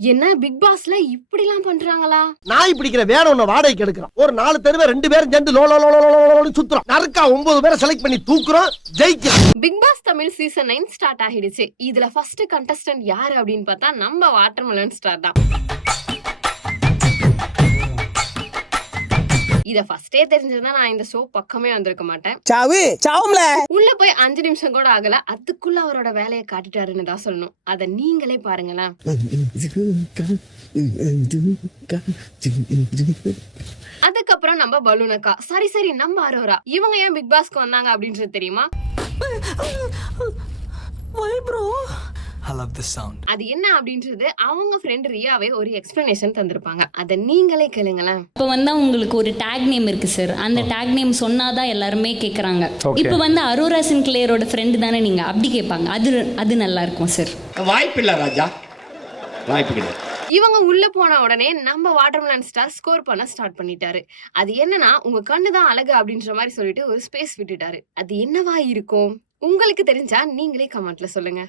என்ன பிக் பாஸ்ல இப்படிலாம் பண்றாங்களா? நாய் பிடிக்கிற வேற ஒண்ணு வாடகைக்கு எடுக்கிறோம். ஒரு 4 தெருவை 2 பேரும் சேர்ந்து லோ லோ லோ லோ லோ லோன்னு சுத்துறோம். நறுக்கா 9 பேரை செலக்ட் பண்ணி தூக்குறோம், ஜெயிக்கிறோம். Bigg Boss Tamil season 9 start ஆகிடுச்சு. இதுல ஃபர்ஸ்ட் கண்டஸ்டன்ட் யாரு அப்படின்னு பார்த்தா நம்ம வாட்டர்மெலன் ஸ்டார் தான். இத ஃபர்ஸ்டே தெரிஞ்சிருந்தா நான் இந்த ஷோ பக்கமே வந்திருக்க மாட்டேன். சாவும்ல. உள்ள போய் 5 நிமிஷம் கூட ஆகல, அதுக்குள்ள அவரோட வேலையை காட்டிட்டாருன்னு தான் சொல்லணும். அத நீங்களே பாருங்களேன். அதுக்கப்புறம் நம்ம பலூனக்கா, சரி நம்ம அரோரா, இவங்க ஏன் பிக் பாஸ்க்கு வந்தாங்க அப்படின்றது தெரியுமா? I love the sound. அது என்ன அப்படின்றது அவங்க ஃப்ரெண்ட் ரியாவே ஒரு எக்ஸ்பிளனேஷன் தந்திருப்பாங்க. அத நீங்களே கேளுங்களேன். இப்போ வந்து உங்களுக்கு ஒரு டேக் நேம் இருக்கு சார். அந்த டேக் நேம் சொன்னாதான் எல்லாருமே கேக்குறாங்க. இப்போ வந்து அரோரா சின்க்ளேரோட ஃப்ரெண்ட் தானே நீங்க, அப்படி கேட்பாங்க. அது நல்லா இருக்கும் சார். வாய்ப்பில்லை ராஜா, வாய்ப்பு. இவங்க உள்ள போன உடனே நம்ம வாட்டர்மெலன் ஸ்டார் ஸ்கோர் பண்ண ஸ்டார்ட் பண்ணிட்டாரு. அது என்னன்னா, உங்க கண்ணு தான் அழகு அப்படின்ற மாதிரி சொல்லிட்டு ஒரு ஸ்பேஸ் விட்டுட்டாரு. அது என்னவா இருக்கும்? உங்களுக்கு தெரிஞ்சா நீங்களே கமெண்ட்ல சொல்லுங்க.